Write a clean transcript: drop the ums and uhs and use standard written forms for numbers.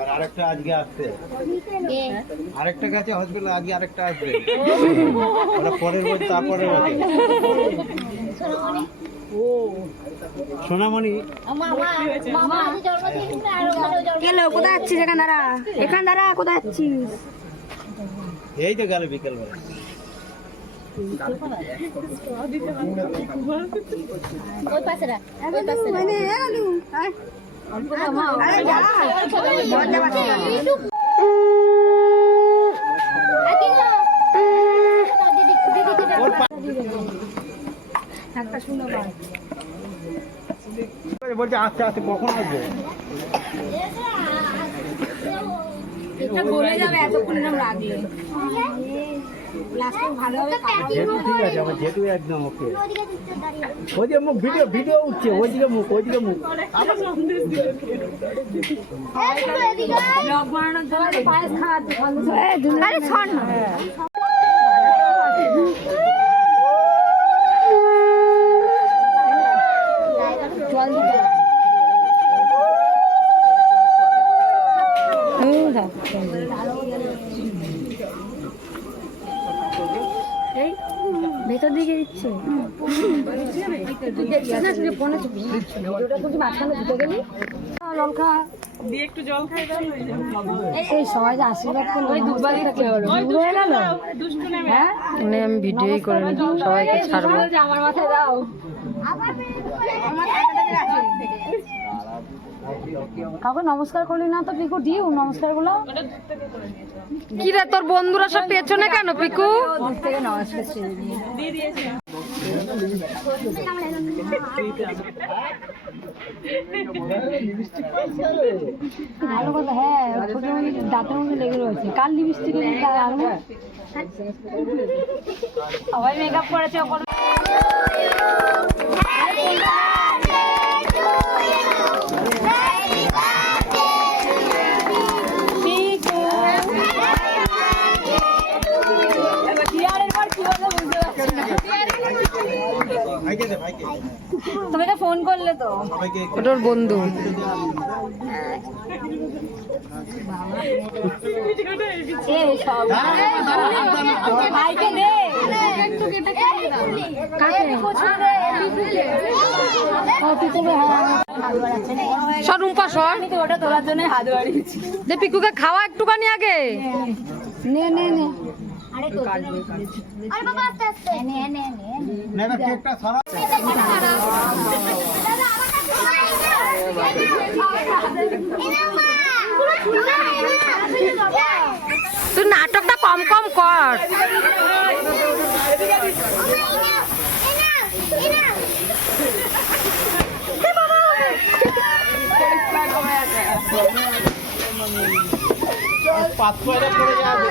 আর আরেকটা আজকে আসছে, আরেকটা গেছে হসপিটালে, আজকে আরেকটা আসবে। ওরা পরের বছর, তারপরের বছর। সোনামণি কোথায় যাচ্ছিস? এখান দাঁড়া, এখান দাঁড়া, কোথায় যাচ্ছিস? এই তো গেল বিকেল বেলা। বলছে আস্তে আস্তে কখন আসবে? গলে যাবে এতক্ষণ রাখলে। ঠিক আছে, আমার যেটু একদম ওকে। ওই যে মুখ ভিডিও ভিডিও উঠছে, ওইদিকে মুখ, ওইদিকে মুখ। ভেতর দিকে দিচ্ছে এই সবাই যে আশীর্বাদ করলো, আমি ভিডিওই করে সবাইকে ছাড়বো। আমার মাথায় দাও। কাউকে নমস্কার করলি না তো পিকু? দিও নমস্কার গুলো। কি রে, তোর বন্ধুরা সব পেছনে কেন পিকু? দূর থেকে নমস্কার ভালো কথা। হ্যাঁ, দাঁতের মধ্যে লেগে রয়েছে। কার লিপস্টিক? সবাই মেকআপ করেছে। তোমাকে ফোন করলে তো? ওটার বন্ধু। ভাইকে দে। রুম্পা সর, ওটা তোলার জন্য হাত বাড়িয়েছি। যে পিকুকে খাওয়া একটুখানি আগে। নে নে নে। তুই নাটকটা কম কম কর। পাঁচ পয়সা পড়ে যাবে।